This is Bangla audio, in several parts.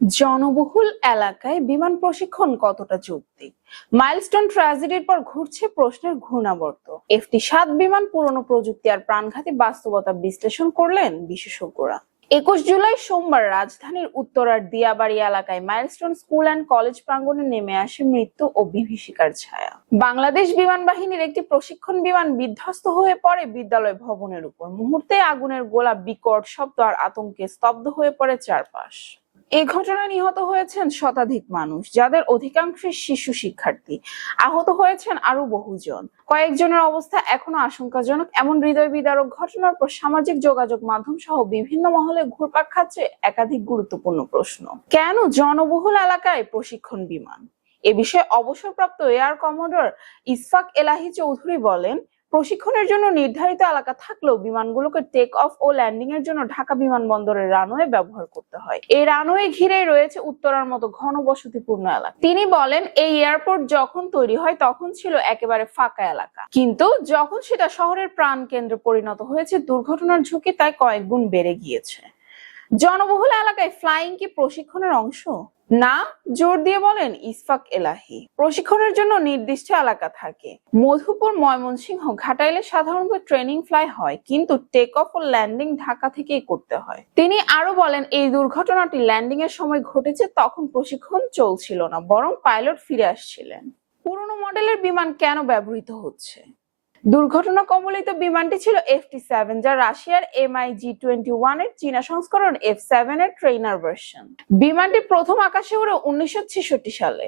জনবহুল এলাকায় বিমান প্রশিক্ষণ কতটা যৌক্তিক? মাইলস্টোন ট্র্যাজেডির পর ঘুরছে প্রশ্নের ঘূর্ণাবর্ত। F-7 বিমান পুরনো প্রযুক্তি আর প্রাণঘাতী বাস্তবতা বিশ্লেষণ করলেন বিশেষজ্ঞরা। 21 জুলাই সোমবার রাজধানীর উত্তরার দিয়াবাড়ি এলাকায় মাইলস্টোন স্কুল অ্যান্ড কলেজ প্রাঙ্গণে নেমে আসে মৃত্যু ও বিভীষিকার ছায়া। বাংলাদেশ বিমান বাহিনীর একটি প্রশিক্ষণ বিমান বিধ্বস্ত হয়ে পড়ে বিদ্যালয় ভবনের উপর। মুহূর্তে আগুনের গোলা, বিকট শব্দ আর আতঙ্কে স্তব্ধ হয়ে পড়ে চারপাশ। এই ঘটনায় নিহত হয়েছেন শতাধিক মানুষ, যাদের অধিকাংশই শিশু শিক্ষার্থী। আহত হয়েছেন আরো বহুজন। কয়েকজনের অবস্থা এখনো আশঙ্কাজনক। এমন হৃদয় বিদারক ঘটনার পর সামাজিক যোগাযোগ মাধ্যম সহ বিভিন্ন মহলে ঘুরপাক খাচ্ছে একাধিক গুরুত্বপূর্ণ প্রশ্ন। কেন জনবহুল এলাকায় প্রশিক্ষণ বিমান? এ বিষয়ে অবসরপ্রাপ্ত এয়ার কমোডর ইসফাক এলাহি চৌধুরী বলেন, প্রশিক্ষণের জন্য নির্ধারিত এলাকা থাকলেও বিমানগুলোকে টেক অফ ও ল্যান্ডিং এর জন্য ঢাকা বিমানবন্দরের রানওয়ে ব্যবহার করতে হয়। এই রানওয়ে ঘিরেই রয়েছে উত্তরার মতো ঘনবসতিপূর্ণ এলাকা। তিনি বলেন, এই এয়ারপোর্ট যখন তৈরি হয় তখন ছিল একেবারে ফাঁকা এলাকা, কিন্তু যখন সেটা শহরের প্রাণ কেন্দ্রে পরিণত হয়েছে, দুর্ঘটনার ঝুঁকি তাই কয়েক গুণ বেড়ে গিয়েছে। জনবহুল এলাকায় ফ্লাইং কি প্রশিক্ষণের অংশ? না, জোর দিয়ে বলেন ইসফাক এলাহি। প্রশিক্ষণের জন্য নির্দিষ্ট এলাকা থাকে। মধুপুর, ময়মনসিংহ, ঘাটাইলে সাধারণত ট্রেনিং ফ্লাই হয়, কিন্তু টেক অফ ও ল্যান্ডিং ঢাকা থেকেই করতে হয়। তিনি আরো বলেন, এই দুর্ঘটনাটি ল্যান্ডিং এর সময় ঘটেছে, তখন প্রশিক্ষণ চলছিল না, বরং পাইলট ফিরে আসছিলেন। পুরনো মডেলের বিমান কেন ব্যবহৃত হচ্ছে? দুর্ঘটনা কবলিত বিমানটি ছিল F-7, যা রাশিয়ার MiG-21 এর চীনা সংস্করণ F-7 এর ট্রেইনার ভার্সন। বিমানটি প্রথম আকাশে ওড়ে 1966 সালে।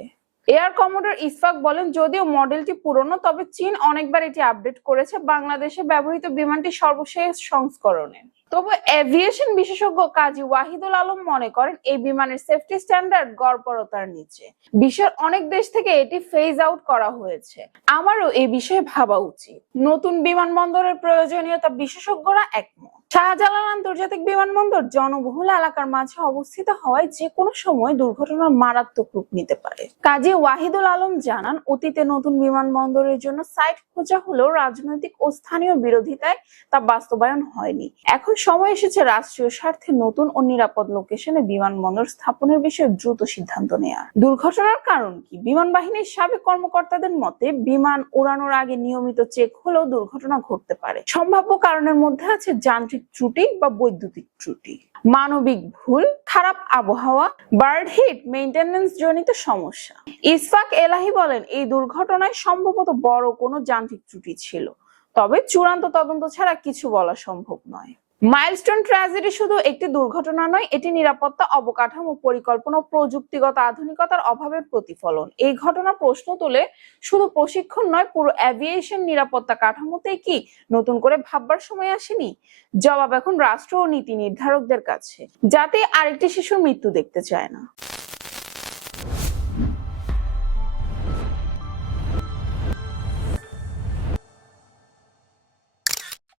এয়ার কমোডর ইসফাক বলেন, যদিও মডেলটি পুরনো, তবে চীন অনেকবার এটি আপডেট করেছে বাংলাদেশে ব্যবহৃত বিমানটি সর্বশেষ সংস্করণে। তবে এভিয়েশন বিশেষজ্ঞ কাজী ওয়াহিদুল আলম মনে করেন, এই বিমানের সেফটি স্ট্যান্ডার্ড গড়পড়তার নিচে। বিশ্বের অনেক দেশ থেকে এটি ফেজ আউট করা হয়েছে। আমারও এই বিষয়ে ভাবা উচিত। নতুন বিমানবন্দরের প্রয়োজনীয়তা বিশেষজ্ঞরা একমত। শাহজালাল আন্তর্জাতিক বিমানবন্দর জনবহুল এলাকার মাঝে অবস্থিত হওয়ায় যে কোনো সময় দুর্ঘটনার মারাত্মক রূপ নিতে পারে। কাজী ওয়াহিদুল আলম জানান, অতীতে নতুন বিমানবন্দরের জন্য সাইট খোঁজা হলেও রাজনৈতিক ও স্থানীয় বিরোধিতায় তা বাস্তবায়ন হয়নি। এখন সময় এসেছে রাষ্ট্রীয় স্বার্থে নতুন ও নিরাপদ লোকেশনে বিমানবন্দর স্থাপনের বিষয়ে দ্রুত সিদ্ধান্ত নেওয়া। দুর্ঘটনার কারণ কি? বিমান বাহিনীর সাবেক কর্মকর্তাদের মতে, বিমান উড়ানোর আগে নিয়মিত চেক হলেও দুর্ঘটনা ঘটতে পারে। সম্ভাব্য কারণের মধ্যে আছে যান্ত্রিক ত্রুটি বা বৈদ্যুতিক ত্রুটি, মানবিক ভুল, খারাপ আবহাওয়া, বার্ড হিট, মেইনটেনেন্স জনিত সমস্যা। ইসফাক এলাহি বলেন, এই দুর্ঘটনায় সম্ভবত বড় কোনো যান্ত্রিক ত্রুটি ছিল, তবে চূড়ান্ত তদন্ত ছাড়া কিছু বলা সম্ভব নয়। মাইলস্টোন ট্র্যাজেডি শুধু একটি দুর্ঘটনা নয়, এটি নিরাপত্তা, অবকাঠামো, পরিকল্পনা ও প্রযুক্তিগত আধুনিকতার অভাবের প্রতিফলন। এই ঘটনা প্রশ্ন তোলে, শুধু প্রশিক্ষণ নয়, পুরো এভিয়েশন নিরাপত্তা কাঠামোতেই কি নতুন করে ভাববার সময় আসেনি? জবাব এখন রাষ্ট্র ও নীতি নির্ধারকদের কাছে, যাতে আরেকটি শিশুর মৃত্যু দেখতে চায় না।